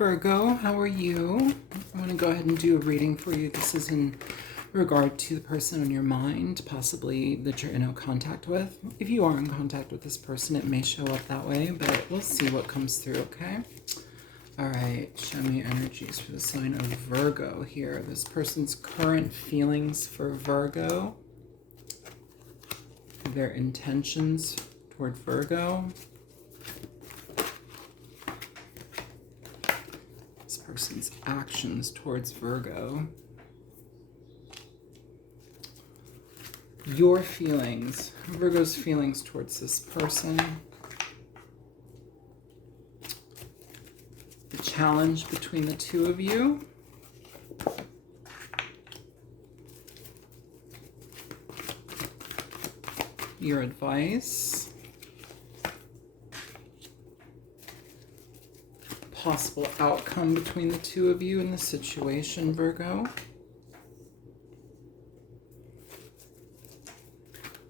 Virgo, how are you? I want to go ahead and do a reading for you. This is in regard to the person on your mind, possibly that you're in contact with. If you are in contact with this person, it may show up that way, but we'll see what comes through, okay? All right, show me energies for the sign of Virgo here. This person's current feelings for Virgo, their intentions toward Virgo. This person's actions towards Virgo. Your feelings, Virgo's feelings towards this person. The challenge between the two of you. Your advice. Possible outcome between the two of you in this situation, Virgo.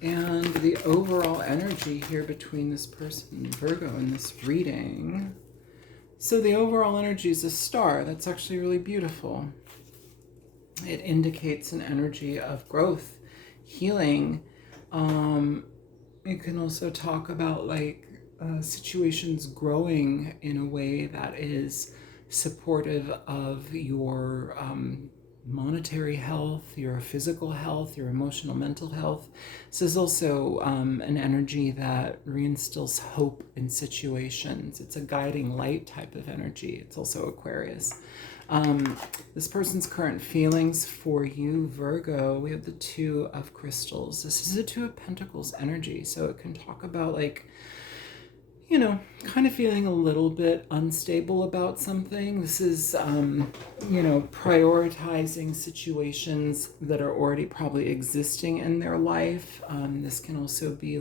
And the overall energy here between this person and Virgo in this reading. So the overall energy is a star. That's actually really beautiful. It indicates an energy of growth, healing. You can also talk about situations growing in a way that is supportive of your monetary health, your physical health, your emotional, mental health. This is also an energy that reinstills hope in situations. It's a guiding light type of energy. It's also Aquarius. This person's current feelings for you, Virgo, we have the Two of Crystals. This is a Two of Pentacles energy. So it can talk about kind of feeling a little bit unstable about something. This is, prioritizing situations that are already probably existing in their life. This can also be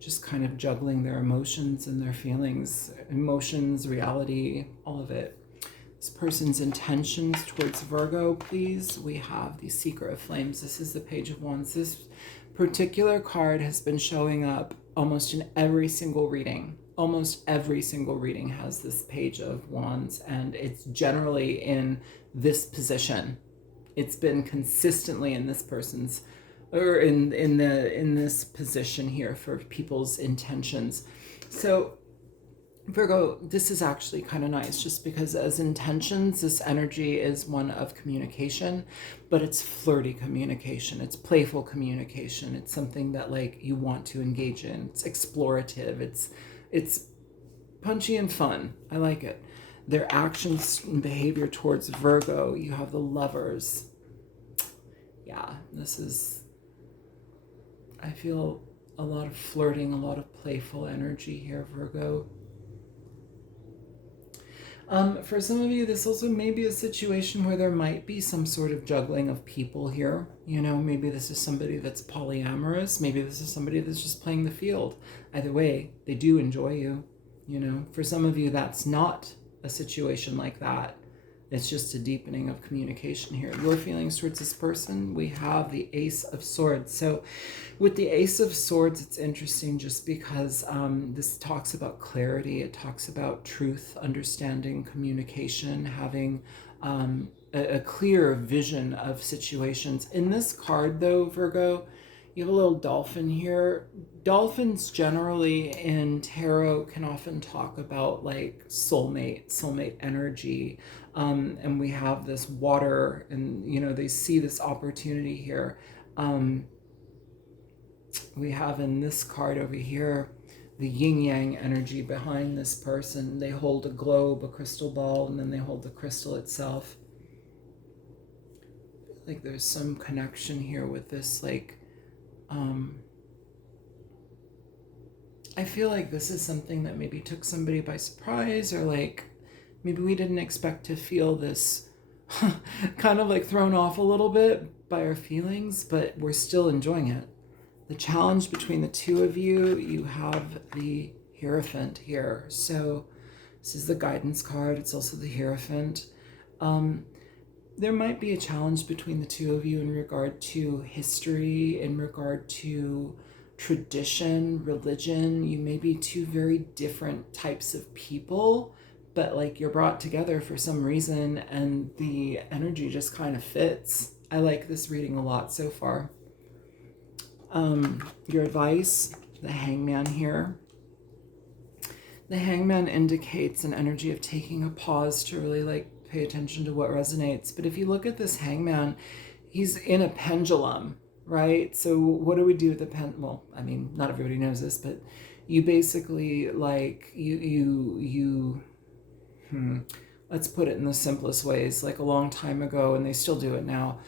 just kind of juggling their emotions and their feelings, emotions, reality, all of it. This person's intentions towards Virgo, please. We have the Seeker of Flames. This is the Page of Wands. This particular card has been showing up almost in every single reading. Almost every single reading has this Page of Wands, and it's generally in this position. It's been consistently in this person's, or in this position here for people's intentions. So Virgo, this is actually kind of nice just because as intentions, this energy is one of communication, but it's flirty communication. It's playful communication. It's something that you want to engage in. It's explorative. It's punchy and fun. I like it. Their actions and behavior towards Virgo, you have the Lovers. Yeah, I feel a lot of flirting, a lot of playful energy here, Virgo. For some of you, this also may be a situation where there might be some sort of juggling of people here. Maybe this is somebody that's polyamorous. Maybe this is somebody that's just playing the field. Either way, they do enjoy you. For some of you, that's not a situation like that. It's just a deepening of communication here. Your feelings towards this person, we have the Ace of Swords. So with the Ace of Swords, it's interesting just because this talks about clarity. It talks about truth, understanding, communication, having a clear vision of situations. In this card, though, Virgo, you have a little dolphin here. Dolphins generally in tarot can often talk about soulmate energy. And we have this water and, they see this opportunity here. We have in this card over here, the yin yang energy behind this person. They hold a globe, a crystal ball, and then they hold the crystal itself. I feel like there's some connection here with this, I feel like this is something that maybe took somebody by surprise, or maybe we didn't expect to feel this kind of thrown off a little bit by our feelings, but we're still enjoying it. The challenge between the two of you, you have the Hierophant here. So this is the guidance card. It's also the Hierophant. There might be a challenge between the two of you in regard to history, in regard to tradition, religion. You may be two very different types of people, but like you're brought together for some reason and the energy just kind of fits. I like this reading a lot so far. Your advice, the Hangman here. The Hangman indicates an energy of taking a pause to really like pay attention to what resonates. But if you look at this Hangman, he's in a pendulum, right? So what do we do with the well, I mean, not everybody knows this, but you basically like let's put it in the simplest ways, like a long time ago, and they still do it now.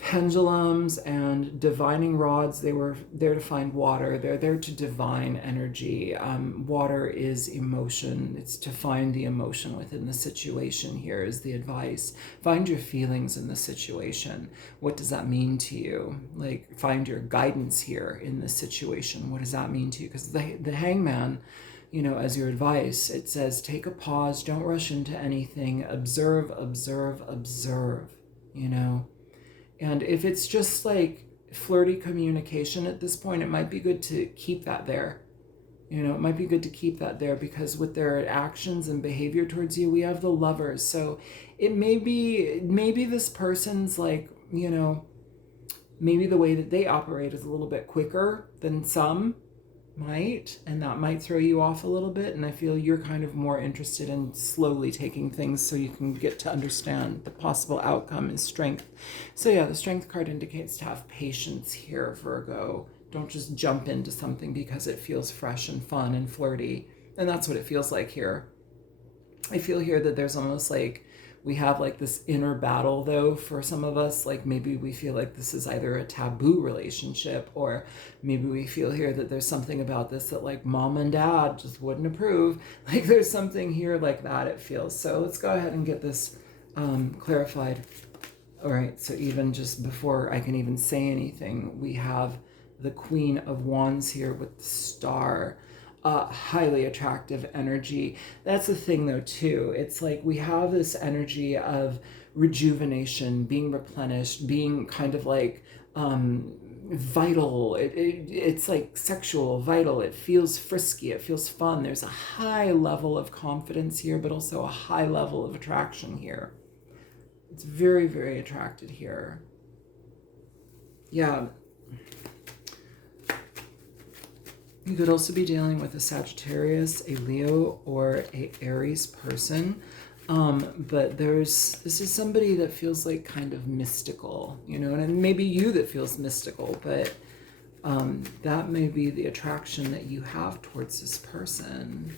Pendulums and divining rods, they were there to find water. They're there to divine energy. Water is emotion. It's to find the emotion within the situation. Here is the advice. Find your feelings in the situation. What does that mean to you? Like, find your guidance here in this situation. What does that mean to you? Because the Hangman, you know, as your advice, it says, take a pause, don't rush into anything, observe, observe, observe, you know. And if it's just like flirty communication at this point, it might be good to keep that there. You know, it might be good to keep that there, because with their actions and behavior towards you, we have the Lovers. So it maybe this person's like, you know, maybe the way that they operate is a little bit quicker than some might, and that might throw you off a little bit. And I feel you're kind of more interested in slowly taking things so you can get to understand the possible outcome is strength. So yeah, the Strength card indicates to have patience here, Virgo. Don't just jump into something because it feels fresh and fun and flirty. And that's what it feels like here. I feel here that there's almost like we have like this inner battle, though, for some of us. Like maybe we feel like this is either a taboo relationship, or maybe we feel here that there's something about this that like mom and dad just wouldn't approve. Like there's something here like that, it feels. So let's go ahead and get this clarified. All right, so even just before I can even say anything, we have the Queen of Wands here with the Star. Highly attractive energy. That's the thing though too. It's like we have this energy of rejuvenation, being replenished, being kind of like vital. It's like sexual, vital. It feels frisky. It feels fun. There's a high level of confidence here, but also a high level of attraction here. It's very, very attracted here. Yeah. You could also be dealing with a Sagittarius, a Leo, or a Aries person. But this is somebody that feels like kind of mystical, you know, and maybe you that feels mystical, but that may be the attraction that you have towards this person.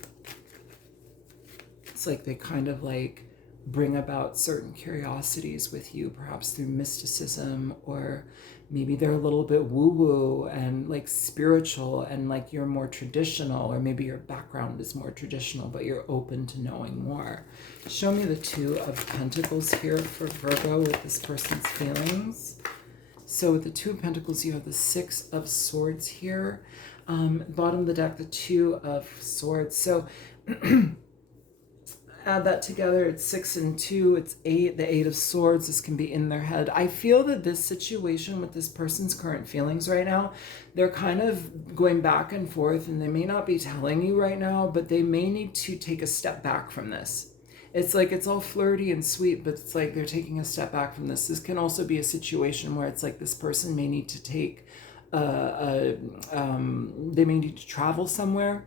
It's like they kind of like bring about certain curiosities with you, perhaps through mysticism, or maybe they're a little bit woo-woo and like spiritual, and like you're more traditional, or maybe your background is more traditional, but you're open to knowing more. Show me the Two of Pentacles here for Virgo with this person's feelings. So with the Two of Pentacles, you have the Six of Swords here. Bottom of the deck, the Two of Swords. So add that together, it's 6 and 2, it's 8, the Eight of Swords. This can be in their head. I feel that this situation with this person's current feelings right now, they're kind of going back and forth, and they may not be telling you right now, but they may need to take a step back from this. It's like it's all flirty and sweet, but it's like they're taking a step back from this. This can also be a situation where it's like this person may need to take they may need to travel somewhere.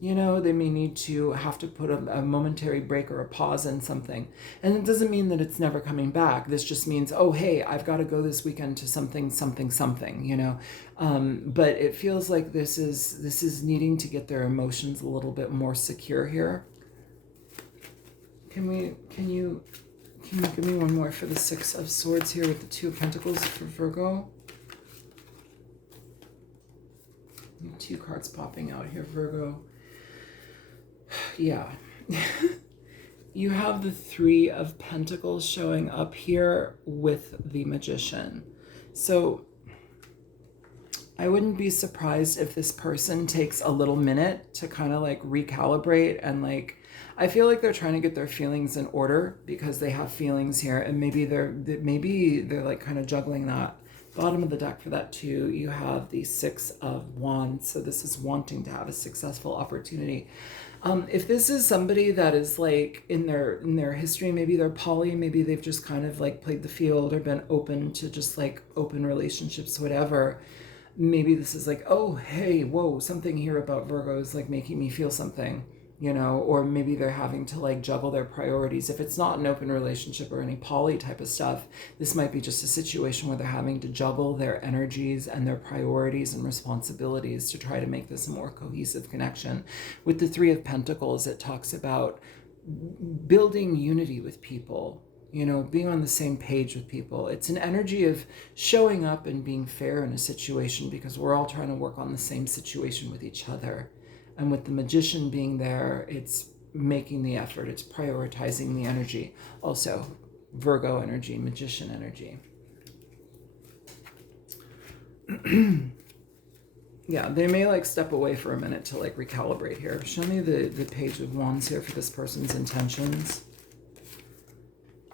You know, they may need to have to put a momentary break or a pause in something. And it doesn't mean that it's never coming back. This just means, oh, hey, I've got to go this weekend to something, you know. But it feels like this is needing to get their emotions a little bit more secure here. Can you give me one more for the Six of Swords here with the Two of Pentacles for Virgo? Two cards popping out here, Virgo. Yeah. You have the Three of Pentacles showing up here with the Magician. So I wouldn't be surprised if this person takes a little minute to kind of like recalibrate, and like I feel like they're trying to get their feelings in order because they have feelings here, and maybe they're like kind of juggling that. Bottom of the deck for that too, you have the Six of Wands. So this is wanting to have a successful opportunity. If this is somebody that is like in their history, maybe they're poly, maybe they've just kind of like played the field or been open to just like open relationships, whatever. Maybe this is like, oh, hey, whoa, something here about Virgo is like making me feel something, you know, or maybe they're having to like juggle their priorities. If it's not an open relationship or any poly type of stuff, this might be just a situation where they're having to juggle their energies and their priorities and responsibilities to try to make this a more cohesive connection. With the Three of Pentacles, it talks about building unity with people, you know, being on the same page with people. It's an energy of showing up and being fair in a situation because we're all trying to work on the same situation with each other. And with the Magician being there, it's making the effort, it's prioritizing the energy. Also, Virgo energy, Magician energy. Yeah, they may like step away for a minute to like recalibrate here. Show me the Page of Wands here for this person's intentions.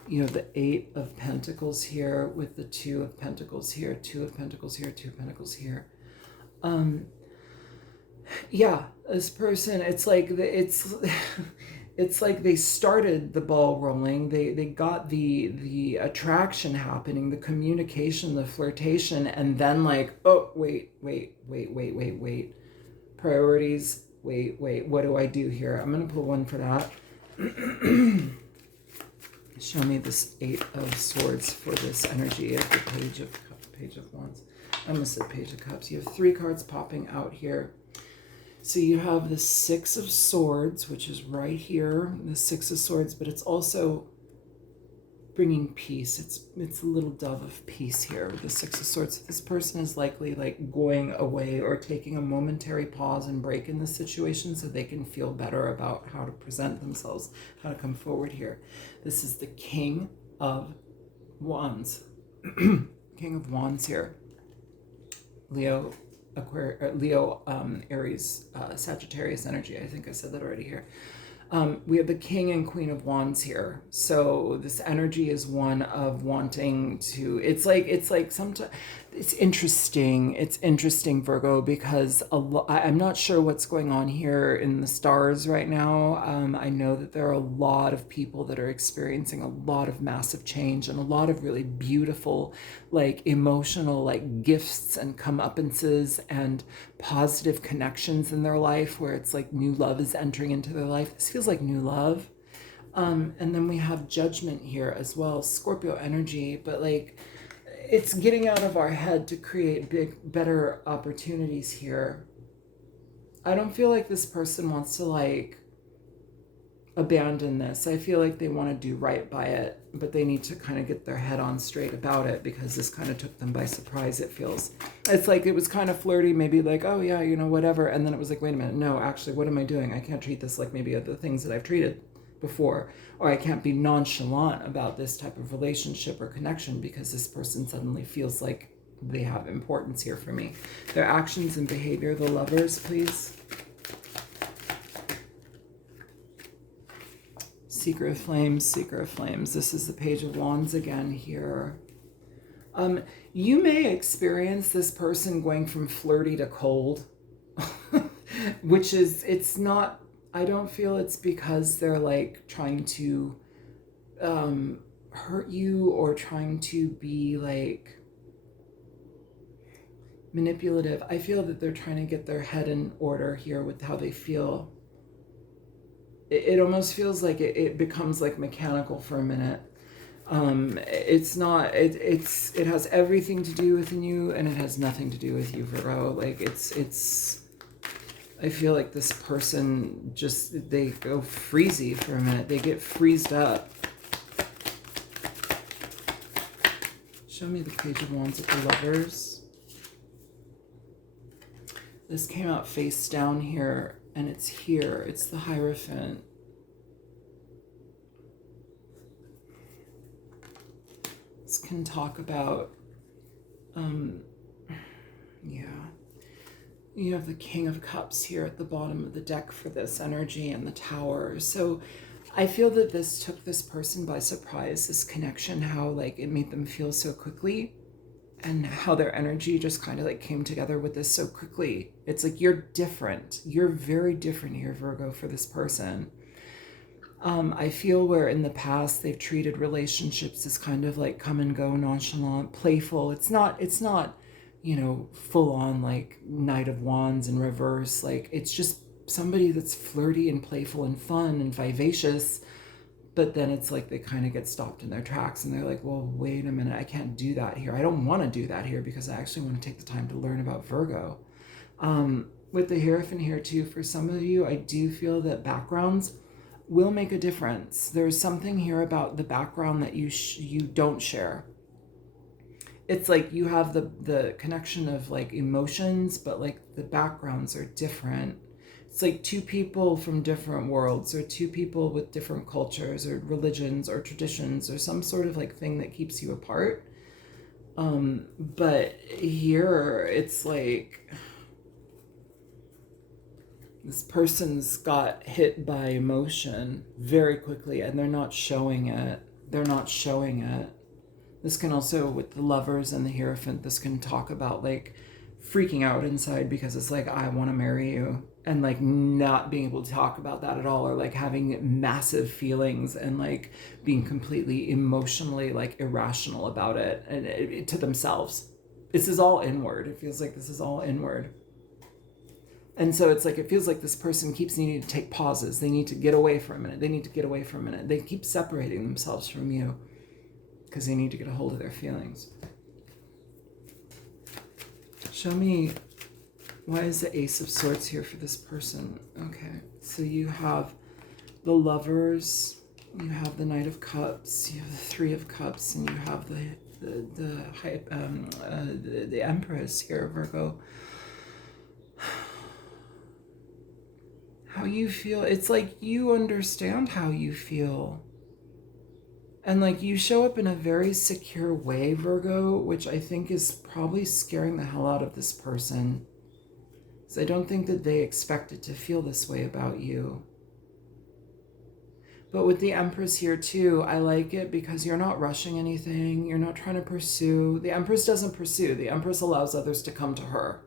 You know, the Eight of Pentacles here with the Two of Pentacles here, Two of Pentacles here, Two of Pentacles here. Yeah, this person, it's like it's like they started the ball rolling. They got the attraction happening, the communication, the flirtation, and then like, oh, wait. Priorities, wait, what do I do here? I'm gonna pull one for that. Show me this Eight of Swords for this energy of the Page of Wands. I almost said Page of Cups. You have three cards popping out here. So you have the Six of Swords, which is right here, the Six of Swords, but it's also bringing peace. It's a little dove of peace here with the Six of Swords. This person is likely like going away or taking a momentary pause and break in this situation so they can feel better about how to present themselves, how to come forward here. This is the King of Wands. King of Wands here. Leo, Aries, Sagittarius energy. I think I said that already here. We have the King and Queen of Wands here. So this energy is one of wanting to, it's like sometimes, it's interesting, Virgo, because I'm not sure what's going on here in the stars right now. I know that there are a lot of people that are experiencing a lot of massive change and a lot of really beautiful, like emotional, like gifts and comeuppances and positive connections in their life where it's like new love is entering into their life. This feels like new love. And then we have Judgment here as well, Scorpio energy, but like it's getting out of our head to create better opportunities here. I don't feel like this person wants to like abandon this. I feel like they want to do right by it, but they need to kind of get their head on straight about it because this kind of took them by surprise, it feels. It's like it was kind of flirty, maybe like, oh yeah, you know, whatever. And then it was like, wait a minute, no, actually, what am I doing? I can't treat this like maybe other things that I've treated before, or I can't be nonchalant about this type of relationship or connection because this person suddenly feels like they have importance here for me. Their actions and behavior, the Lovers, please. Seeker of Flames, Seeker of Flames. This is the Page of Wands again here. You may experience this person going from flirty to cold, which is, it's not, I don't feel it's because they're like trying to hurt you or trying to be like manipulative. I feel that they're trying to get their head in order here with how they feel. It almost feels like it becomes like mechanical for a minute. It's not, it has everything to do with you and it has nothing to do with you, Virgo. Like I feel like this person just, they go freezy for a minute. They get freezed up. Show me the Page of Wands with the Lovers. This came out face down here, and it's here. It's the Hierophant. This can talk about, yeah. You have the King of Cups here at the bottom of the deck for this energy and the Tower. So I feel that this took this person by surprise, this connection, how like it made them feel so quickly. and how their energy just kind of like came together with this so quickly. It's like, you're different. You're very different here, Virgo, for this person. I feel where in the past they've treated relationships as kind of like come and go, nonchalant, playful. It's not, full on like Knight of Wands in reverse. Like, it's just somebody that's flirty and playful and fun and vivacious. But then it's like they kind of get stopped in their tracks and they're like, well, wait a minute, I can't do that here. I don't want to do that here because I actually want to take the time to learn about Virgo. With the Hierophant here too, for some of you, I do feel that backgrounds will make a difference. There's something here about the background that you don't share. It's like you have the connection of like emotions, but like the backgrounds are different. It's like two people from different worlds, or two people with different cultures or religions or traditions, or some sort of like thing that keeps you apart. But here it's like this person's got hit by emotion very quickly and they're not showing it. They're not showing it. This can also, with the Lovers and the Hierophant, this can talk about like freaking out inside because it's like, I want to marry you, and like not being able to talk about that at all, or like having massive feelings and like being completely emotionally like irrational about it, and to themselves. This is all inward. It feels like this is all inward. And so it's like, it feels like this person keeps needing to take pauses. They need to get away for a minute. They need to get away for a minute. They keep separating themselves from you because they need to get a hold of their feelings. Show me, why is the Ace of Swords here for this person? Okay, so you have the Lovers, you have the Knight of Cups, you have the Three of Cups, and you have the Empress here, Virgo. How you feel, it's like you understand how you feel. And like you show up in a very secure way, Virgo, which I think is probably scaring the hell out of this person. So I don't think that they expected to feel this way about you. But with the Empress here too, I like it because you're not rushing anything. You're not trying to pursue. The Empress doesn't pursue. The Empress allows others to come to her.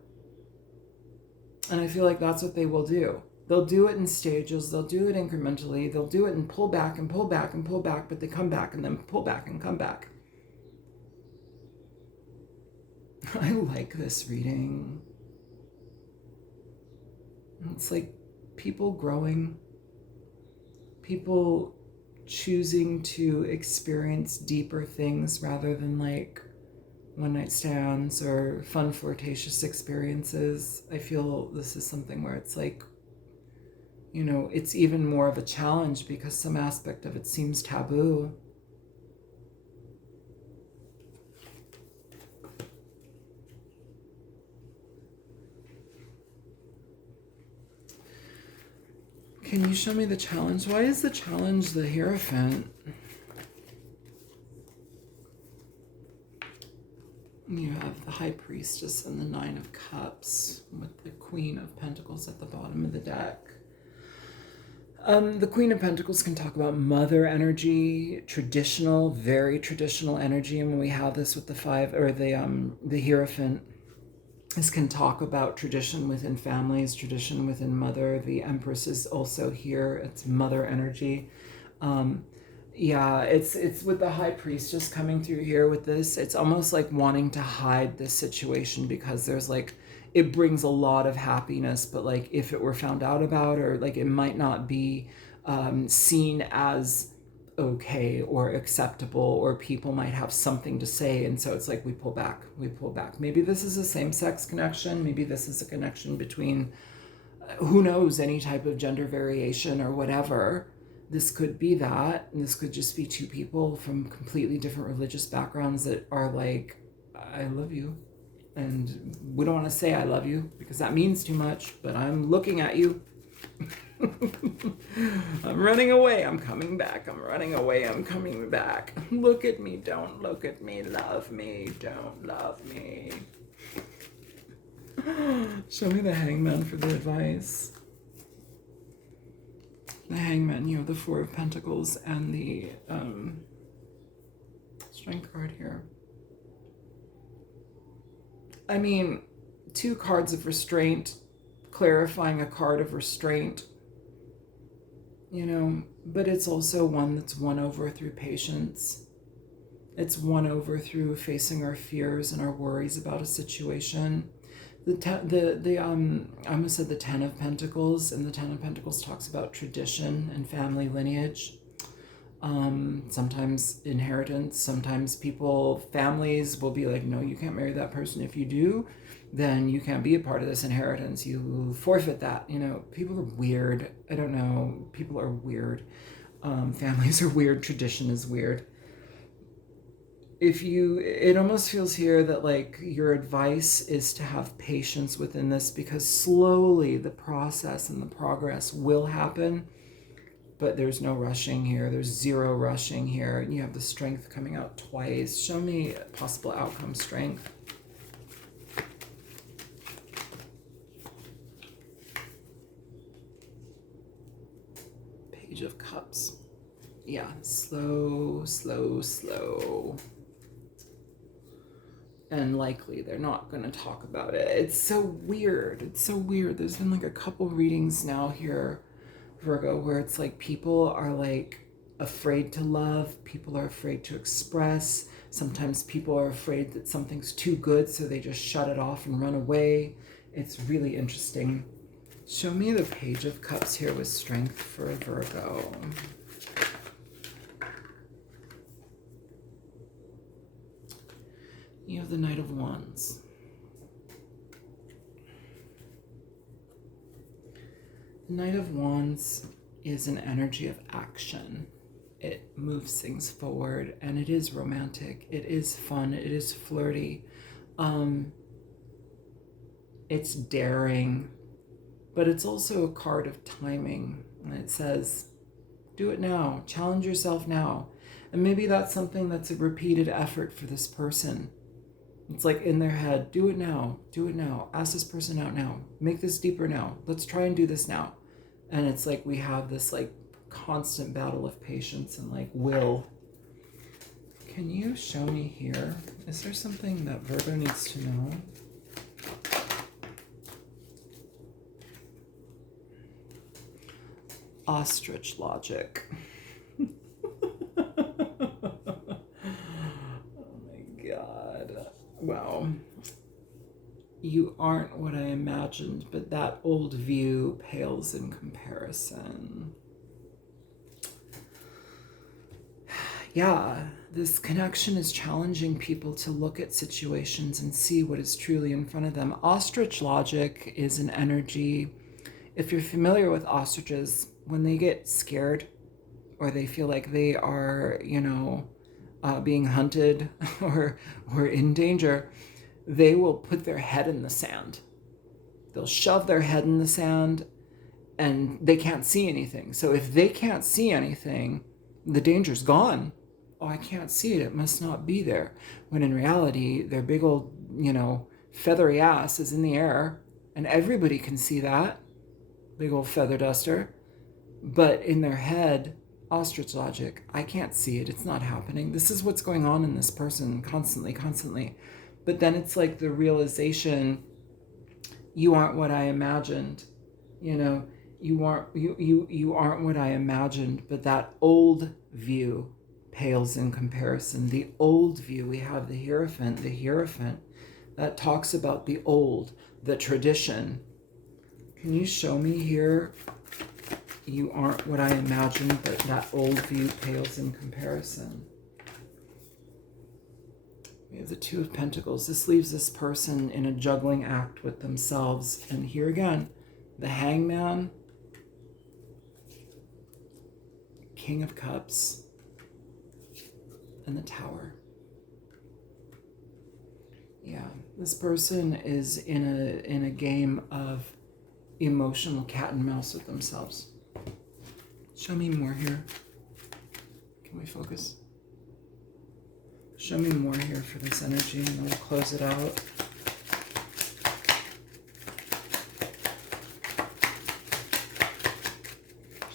And I feel like that's what they will do. They'll do it in stages. They'll do it incrementally. They'll do it and pull back and pull back and pull back, but they come back and then pull back and come back. I like this reading. It's like people growing, people choosing to experience deeper things rather than like one-night stands or fun flirtatious experiences. I feel this is something where it's like, it's even more of a challenge because some aspect of it seems taboo. Can you show me the challenge? Why is the challenge the Hierophant? You have the High Priestess and the Nine of Cups with the Queen of Pentacles at the bottom of the deck. The Queen of Pentacles can talk about mother energy, traditional, very traditional energy. And when we have this with the five, or the Hierophant, this can talk about tradition within families, tradition within mother. The Empress is also here. It's mother energy. Yeah, it's with the High Priestess coming through here with this. It's almost like wanting to hide this situation because there's like, it brings a lot of happiness, but like if it were found out about, or like it might not be seen as okay or acceptable, or people might have something to say. And so it's like we pull back. Maybe this is a same-sex connection. Maybe this is a connection between, who knows, any type of gender variation or whatever. This could be that, and this could just be two people from completely different religious backgrounds that are like, I love you. And we don't want to say I love you because that means too much, but I'm looking at you. I'm running away, I'm coming back. I'm running away, I'm coming back. Look at me, don't look at me. Love me, don't love me. Show me the Hangman for the advice. The Hangman, you have the Four of Pentacles and the Strength card here. I mean, 2 cards of restraint, clarifying a card of restraint, but it's also one that's won over through patience. It's won over through facing our fears and our worries about a situation. I almost said the Ten of Pentacles, and the Ten of Pentacles talks about tradition and family lineage. Sometimes inheritance, sometimes families will be like, no, you can't marry that person. If you do, then you can't be a part of this inheritance. You forfeit that. People are weird. I don't know. People are weird. Families are weird. Tradition is weird. It almost feels here that like your advice is to have patience within this, because slowly the process and the progress will happen. But there's no rushing here. There's 0 rushing here. You have the strength coming out twice. Show me possible outcome strength. Page of Cups. Yeah, slow, slow, slow. And likely they're not going to talk about it. It's so weird. It's so weird. There's been like a couple readings now here, Virgo, where it's like people are like afraid to love, people are afraid to express. Sometimes people are afraid that something's too good, so they just shut it off and run away. It's really interesting. Show me the Page of Cups here with strength for Virgo. You have the Knight of Wands. The Knight of Wands is an energy of action. It moves things forward, and it is romantic. It is fun. It is flirty. It's daring, but it's also a card of timing. And it says, do it now. Challenge yourself now. And maybe that's something that's a repeated effort for this person. It's like in their head, do it now, do it now, ask this person out now, make this deeper now, let's try and do this now. And it's like we have this like constant battle of patience and like will. Can you show me here? Is there something that Virgo needs to know? Ostrich logic. Wow. You aren't what I imagined, but that old view pales in comparison. Yeah, this connection is challenging people to look at situations and see what is truly in front of them. Ostrich logic is an energy. If you're familiar with ostriches, when they get scared or they feel like they are, being hunted or in danger, they will put their head in the sand. They'll shove their head in the sand and they can't see anything. So if they can't see anything, the danger's gone. Oh, I can't see it. It must not be there. When in reality, their big old, feathery ass is in the air and everybody can see that. Big old feather duster. But in their head, ostrich logic, I can't see it. It's not happening. This is what's going on in this person constantly. But then it's like the realization, you aren't what I imagined. You aren't what I imagined, but that old view pales in comparison. The old view, we have the Hierophant, that talks about the old, the tradition. Can you show me here? You aren't what I imagined, but that old view pales in comparison. We have the Two of Pentacles. This leaves this person in a juggling act with themselves. And here again, the Hangman, King of Cups, and the Tower. Yeah, this person is in a game of emotional cat and mouse with themselves. Show me more here. Can we focus? Show me more here for this energy, and then we'll close it out.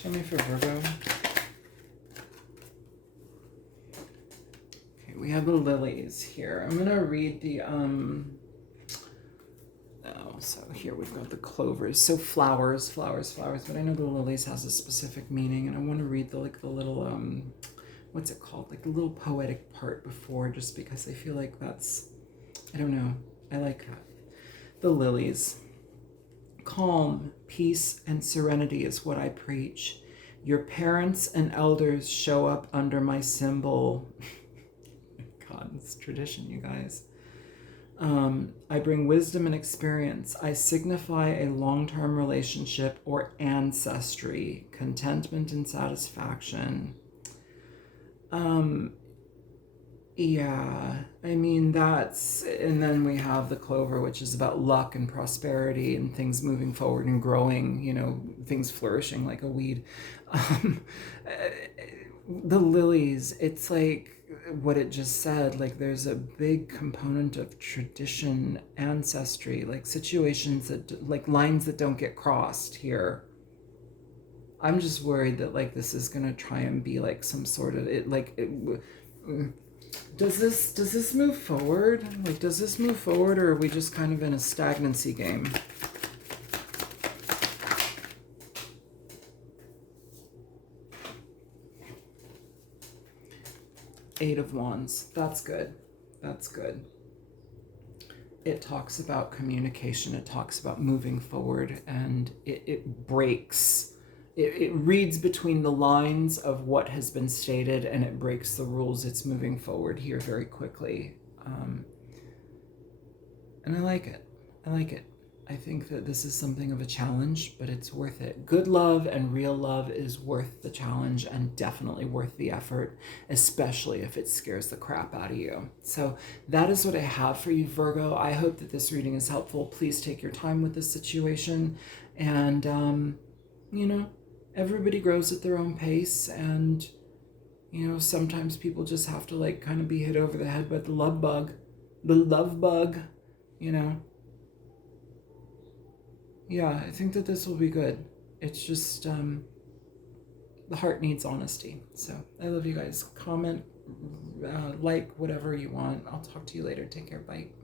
Show me for Virgo. Okay, we have the lilies here. I'm going to read the So here we've got the clovers. So flowers, flowers, flowers. But I know the lilies has a specific meaning, and I want to read the little what's it called? Like the little poetic part before, just because I feel like that's, I don't know. I like that. The lilies. Calm, peace, and serenity is what I preach. Your parents and elders show up under my symbol. God, it's tradition, you guys. I bring wisdom and experience. I signify a long-term relationship or ancestry, contentment and satisfaction. Yeah, I mean, that's, and then we have the clover, which is about luck and prosperity and things moving forward and growing, things flourishing like a weed. Um, the lilies, it's like what it just said, like there's a big component of tradition, ancestry, like situations that, like lines that don't get crossed here. I'm just worried that like this is gonna try and be like some sort of does this move forward? Like, does this move forward, or are we just kind of in a stagnancy game? Eight of Wands. That's good. That's good. It talks about communication. It talks about moving forward, and it breaks. It reads between the lines of what has been stated, and it breaks the rules. It's moving forward here very quickly. And I like it. I like it. I think that this is something of a challenge, but it's worth it. Good love and real love is worth the challenge and definitely worth the effort, especially if it scares the crap out of you. So that is what I have for you, Virgo. I hope that this reading is helpful. Please take your time with this situation. And, everybody grows at their own pace. And, sometimes people just have to like kind of be hit over the head by the love bug. The love bug, Yeah, I think that this will be good. It's just, the heart needs honesty. So I love you guys. Comment, like, whatever you want. I'll talk to you later. Take care. Bye.